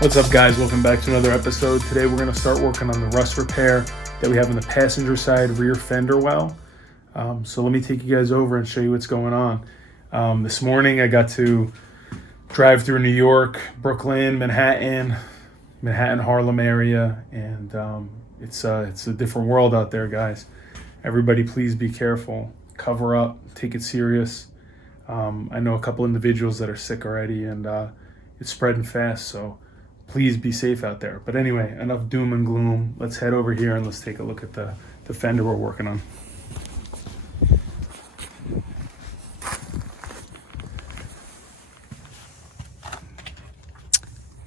What's up, guys? Welcome back to another episode. Today we're going to start working on the rust repair that we have on the passenger side rear fender well. So let me take you guys over and show you what's going on. This morning I got to drive through New York, Brooklyn, Manhattan, Harlem area, and it's a different world out there, guys. Everybody please be careful, cover up, take it serious. I know a couple individuals that are sick already, and it's spreading fast, so please be safe out there. But anyway, enough doom and gloom. Let's head over here and let's take a look at the fender we're working on.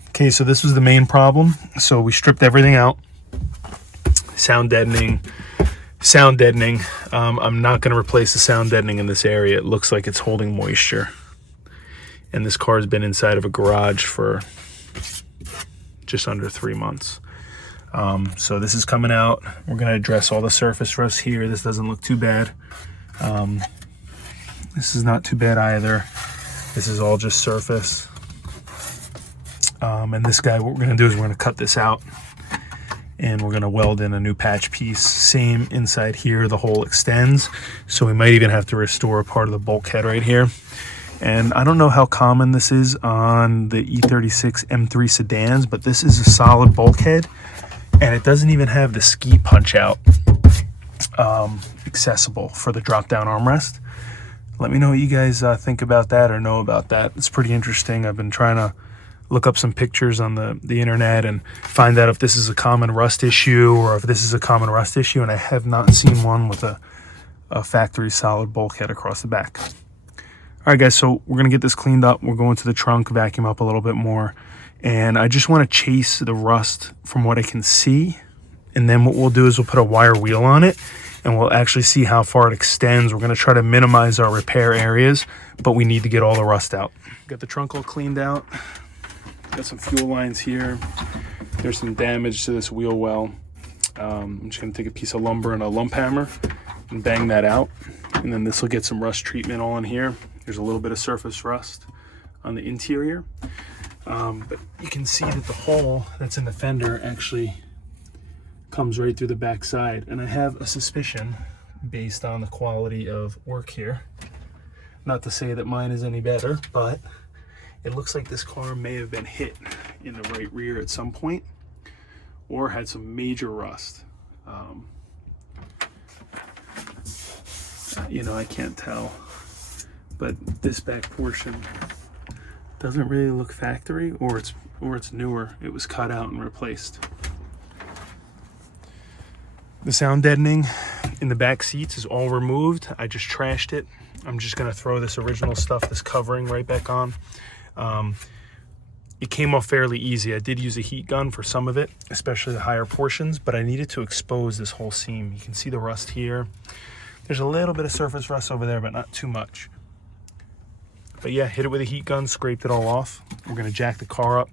Okay, so this was the main problem. So we stripped everything out. Sound deadening. I'm not going to replace the sound deadening in this area. It looks like it's holding moisture. And this car has been inside of a garage for just under 3 months. So this is coming out. We're going to address all the surface rust here. This doesn't look too bad. This is not too bad either. This is all just surface. And this guy, what we're going to do is we're going to cut this out and we're going to weld in a new patch piece. Same inside here, the hole extends. So we might even have to restore a part of the bulkhead right here. And I don't know how common this is on the E36 M3 sedans, but this is a solid bulkhead, and it doesn't even have the ski punch out accessible for the drop down armrest. Let me know what you guys think about that or know about that. It's pretty interesting. I've been trying to look up some pictures on the internet and find out if this is a common rust issue or if this is a common rust issue, and I have not seen one with a factory solid bulkhead across the back. All right, guys, so we're going to get this cleaned up. We're going to the trunk, vacuum up a little bit more. And I just want to chase the rust from what I can see. And then what we'll do is we'll put a wire wheel on it, and we'll actually see how far it extends. We're going to try to minimize our repair areas, but we need to get all the rust out. Got the trunk all cleaned out. Got some fuel lines here. There's some damage to this wheel well. I'm just going to take a piece of lumber and a lump hammer and bang that out. And then this will get some rust treatment all in here. There's a little bit of surface rust on the interior, but you can see that the hole that's in the fender actually comes right through the back side. And I have a suspicion, based on the quality of work here, not to say that mine is any better, but it looks like this car may have been hit in the right rear at some point or had some major rust. I can't tell. But this back portion doesn't really look factory, or it's newer. It was cut out and replaced. The sound deadening in the back seats is all removed. I just trashed it. I'm just gonna throw this original stuff, this covering, right back on. It came off fairly easy. I did use a heat gun for some of it, especially the higher portions, but I needed to expose this whole seam. You can see the rust here. There's a little bit of surface rust over there, but not too much. But yeah, hit it with a heat gun, scraped it all off. We're gonna jack the car up,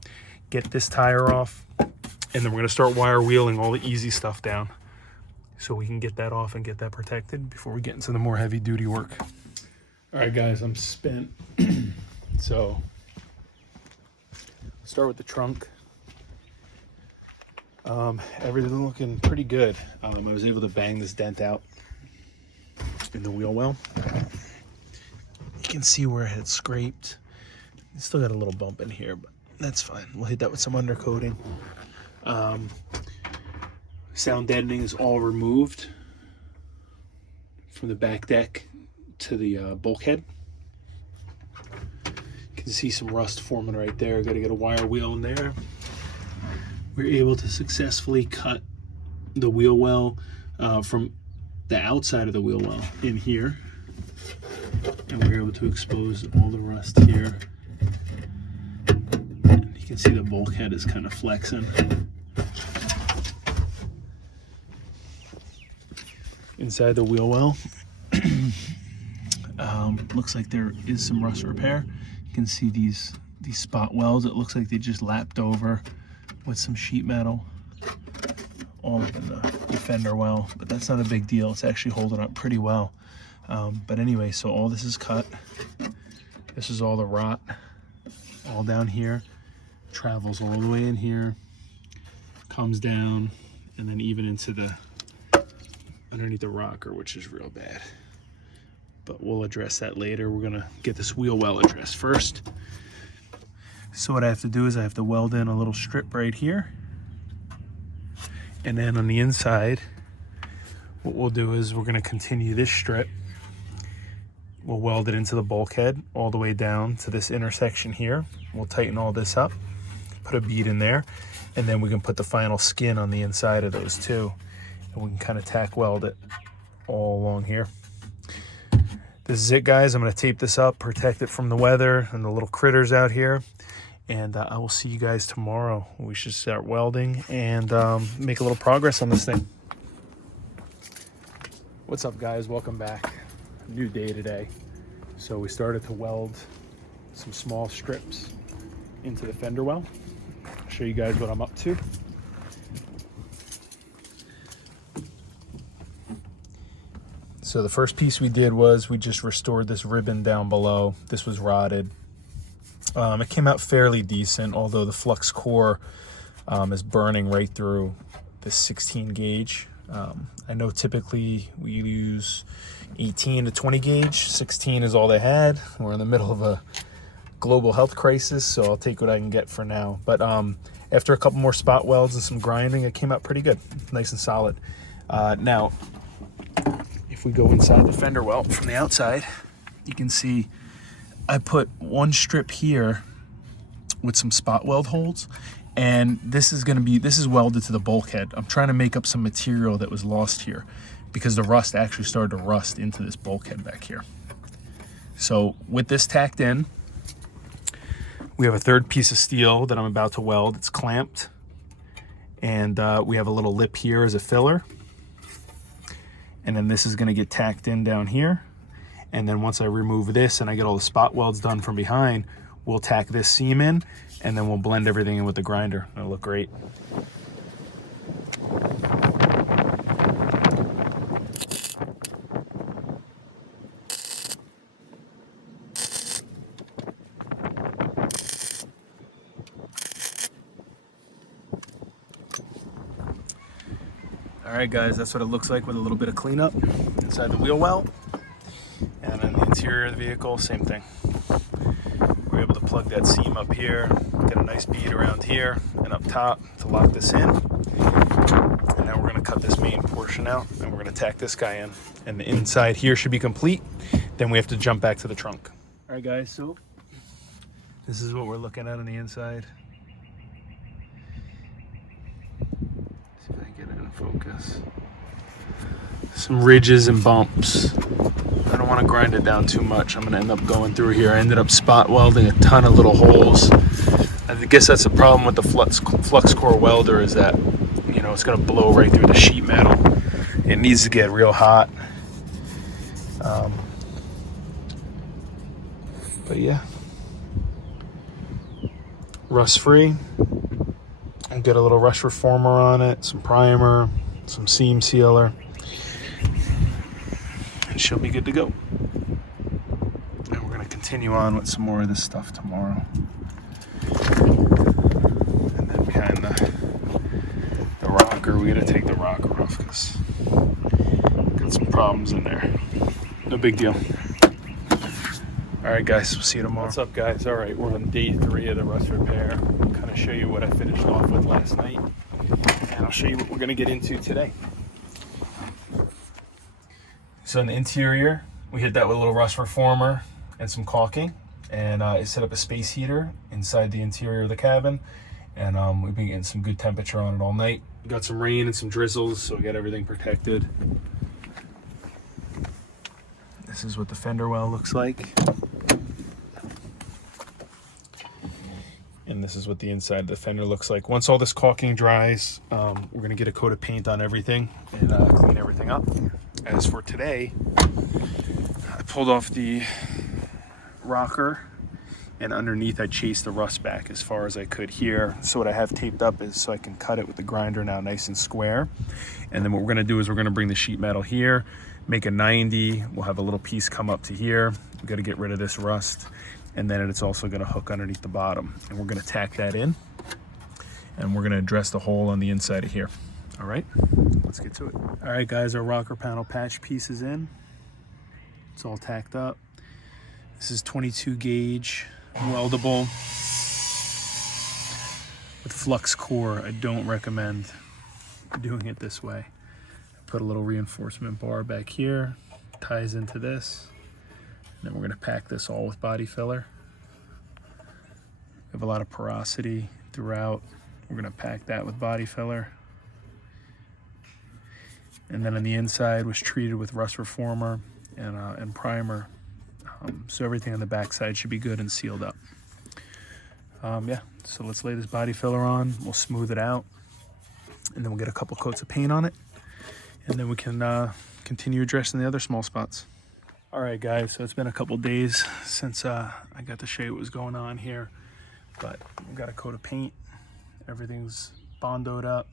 get this tire off, and then we're gonna start wire wheeling all the easy stuff down so we can get that off and get that protected before we get into the more heavy duty work. All right, guys, I'm spent. So start with the trunk. Everything looking pretty good. I was able to bang this dent out in the wheel well. You can see where it had scraped. It's still got a little bump in here, but that's fine. We'll hit that with some undercoating. Sound deadening is all removed from the back deck to the bulkhead. You can see some rust forming right there. Got to get a wire wheel in there. We're able to successfully cut the wheel well from the outside of the wheel well in here, and we're able to expose all the rust here. And you can see the bulkhead is kind of flexing. Inside the wheel well, looks like there is some rust repair. You can see these spot welds. It looks like they just lapped over with some sheet metal all up in the fender well, but that's not a big deal. It's actually holding up pretty well. But anyway, so all this is cut. This is all the rot all down here. travels all the way in here, comes down, and then even into the underneath the rocker, which is real bad. But we'll address that later. We're gonna get this wheel well addressed first. So what I have to do is I have to weld in a little strip right here. And then on the inside, what we'll do is we're gonna continue this strip. We'll weld it into the bulkhead all the way down to this intersection here. We'll tighten all this up, put a bead in there, and then we can put the final skin on the inside of those two. And we can kind of tack weld it all along here. This is it, guys. I'm gonna tape this up, protect it from the weather and the little critters out here. And I will see you guys tomorrow. We should start welding and make a little progress on this thing. What's up, guys? Welcome back. New day today. So we started to weld some small strips into the fender well. I'll show you guys what I'm up to. So the first piece we did was we just restored this ribbon down below. This was rotted. It came out fairly decent, although the flux core is burning right through this 16 gauge. I know typically we use 18 to 20 gauge. 16 is all they had. We're in the middle of a global health crisis, so I'll take what I can get for now. But after a couple more spot welds and some grinding, it came out pretty good, nice and solid. Now, if we go inside the fender well from the outside, you can see I put one strip here with some spot weld holes, and this is welded to the bulkhead. I'm trying to make up some material that was lost here because the rust actually started to rust into this bulkhead back here. So with this tacked in, we have a third piece of steel that I'm about to weld. It's clamped, and we have a little lip here as a filler. And then this is gonna get tacked in down here. And then once I remove this and I get all the spot welds done from behind, we'll tack this seam in, and then we'll blend everything in with the grinder. It'll look great. All right, guys, that's what it looks like with a little bit of cleanup inside the wheel well. And then the interior of the vehicle, same thing. We're able to plug that seam up here, get a nice bead around here and up top to lock this in. And now we're gonna cut this main portion out and we're gonna tack this guy in. And the inside here should be complete. Then we have to jump back to the trunk. All right, guys, so this is what we're looking at on the inside. See if I can get it in focus. Some ridges and bumps. I don't want to grind it down too much. I'm going to end up going through here. I ended up spot welding a ton of little holes. I guess that's the problem with the flux core welder, is that, you know, it's going to blow right through the sheet metal. It needs to get real hot. But yeah, rust free. I'll get a little rust reformer on it, some primer, some seam sealer. She'll be good to go. And we're going to continue on with some more of this stuff tomorrow. And then behind the rocker, we got to take the rocker off because got some problems in there. No big deal. All right, guys, we'll see you tomorrow. What's up, guys? All right, we're on day 3 of the rust repair. I'll kind of show you what I finished off with last night, and I'll show you what we're going to get into today. So in the interior, we hit that with a little rust reformer and some caulking, and I set up a space heater inside the interior of the cabin, and we've been getting some good temperature on it all night. We got some rain and some drizzles, so we got everything protected. This is what the fender well looks like. And this is what the inside of the fender looks like. Once all this caulking dries, we're gonna get a coat of paint on everything and clean everything up. As for today, I pulled off the rocker, and underneath I chased the rust back as far as I could here. So what I have taped up is so I can cut it with the grinder now nice and square. And then what we're gonna do is we're gonna bring the sheet metal here, make a 90. We'll have a little piece come up to here. We gotta get rid of this rust. and then it's also going to hook underneath the bottom. And we're going to tack that in, and we're going to address the hole on the inside of here. All right, let's get to it. All right, guys, our rocker panel patch piece is in. It's all tacked up. This is 22 gauge, weldable, with flux core. I don't recommend doing it this way. Put a little reinforcement bar back here, ties into this, and then we're going to pack this all with body filler. We have a lot of porosity throughout. We're going to pack that with body filler. And then on the inside was treated with rust reformer and primer. So everything on the back side should be good and sealed up. Yeah, so let's lay this body filler on. We'll smooth it out, and then we'll get a couple coats of paint on it, and then we can continue addressing the other small spots. All right, guys, so it's been a couple days since I got to show you what was going on here, but we've got a coat of paint. Everything's bondoed up,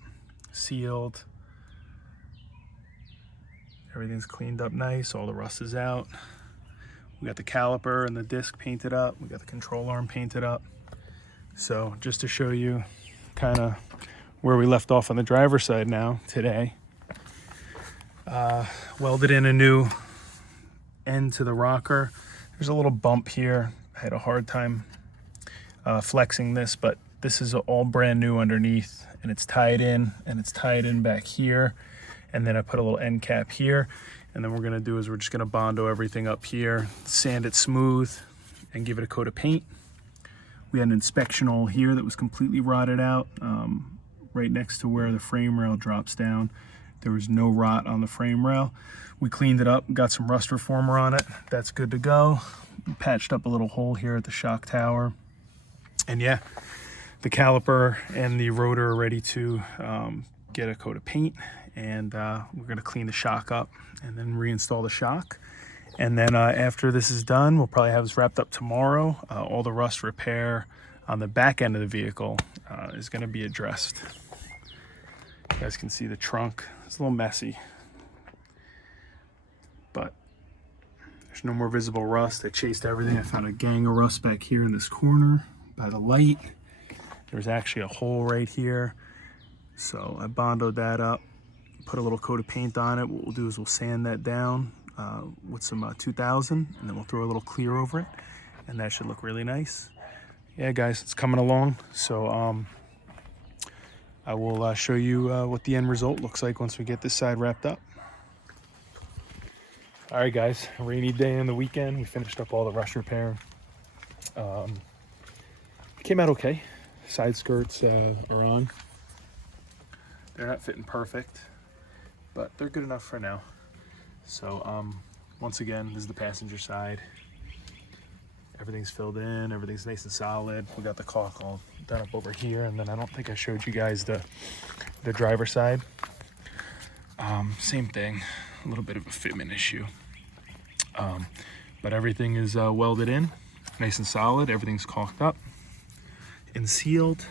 sealed. Everything's cleaned up nice. All the rust is out. We got the caliper and the disc painted up. We got the control arm painted up. So just to show you kind of where we left off on the driver's side now today, welded in a new end to the rocker. There's a little bump here. I had a hard time flexing this, but this is all brand new underneath, and it's tied in, and it's tied in back here. And then I put a little end cap here, and then what we're gonna do is we're just gonna bondo everything up here, sand it smooth, and give it a coat of paint. We had an inspection hole here that was completely rotted out, right next to where the frame rail drops down. There was no rot on the frame rail. We cleaned it up, got some rust reformer on it. That's good to go. We patched up a little hole here at the shock tower. And yeah, the caliper and the rotor are ready to get a coat of paint, and we're gonna clean the shock up and then reinstall the shock. And then after this is done, we'll probably have this wrapped up tomorrow. All the rust repair on the back end of the vehicle is gonna be addressed. You guys can see the trunk. It's a little messy, but there's no more visible rust. I chased everything. I found a gang of rust back here in this corner by the light. There's actually a hole right here. So I bondoed that up, put a little coat of paint on it. What we'll do is we'll sand that down with some 2000, and then we'll throw a little clear over it, and that should look really nice. Yeah, guys, it's coming along. So I will show you what the end result looks like once we get this side wrapped up. All right, guys, a rainy day on the weekend. We finished up all the rust repair. Came out okay. Side skirts are on. They're not fitting perfect, but they're good enough for now. So once again, this is the passenger side. Everything's filled in, everything's nice and solid. We got the caulk all done up over here, and then I don't think I showed you guys the driver's side. Same thing, a little bit of a fitment issue. But everything is welded in, nice and solid. Everything's caulked up and sealed.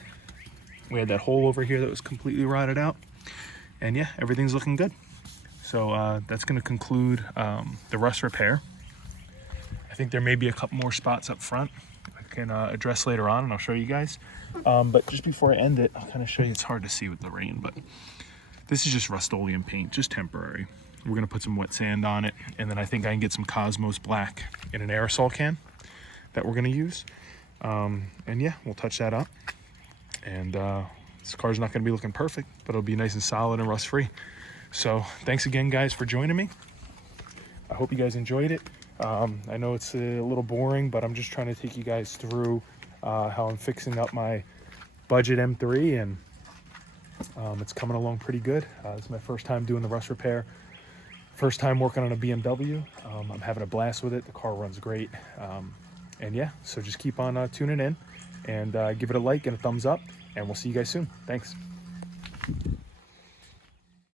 We had that hole over here that was completely rotted out, and yeah, everything's looking good. So that's going to conclude the rust repair. I think there may be a couple more spots up front I can address later on, and I'll show you guys. But just before I end it, I'll kind of show you. It's hard to see with the rain, but this is just Rust-Oleum paint, just temporary. We're going to put some wet sand on it, and then I think I can get some Cosmos Black in an aerosol can that we're going to use. And yeah, we'll touch that up. And this car's not going to be looking perfect, but it'll be nice and solid and rust-free. So thanks again, guys, for joining me. I hope you guys enjoyed it. I know it's a little boring, but I'm just trying to take you guys through how I'm fixing up my budget M3, and it's coming along pretty good. It's my first time doing the rust repair. First time working on a BMW. I'm having a blast with it. The car runs great. And yeah, so just keep on tuning in, and give it a like and a thumbs up, and we'll see you guys soon. Thanks.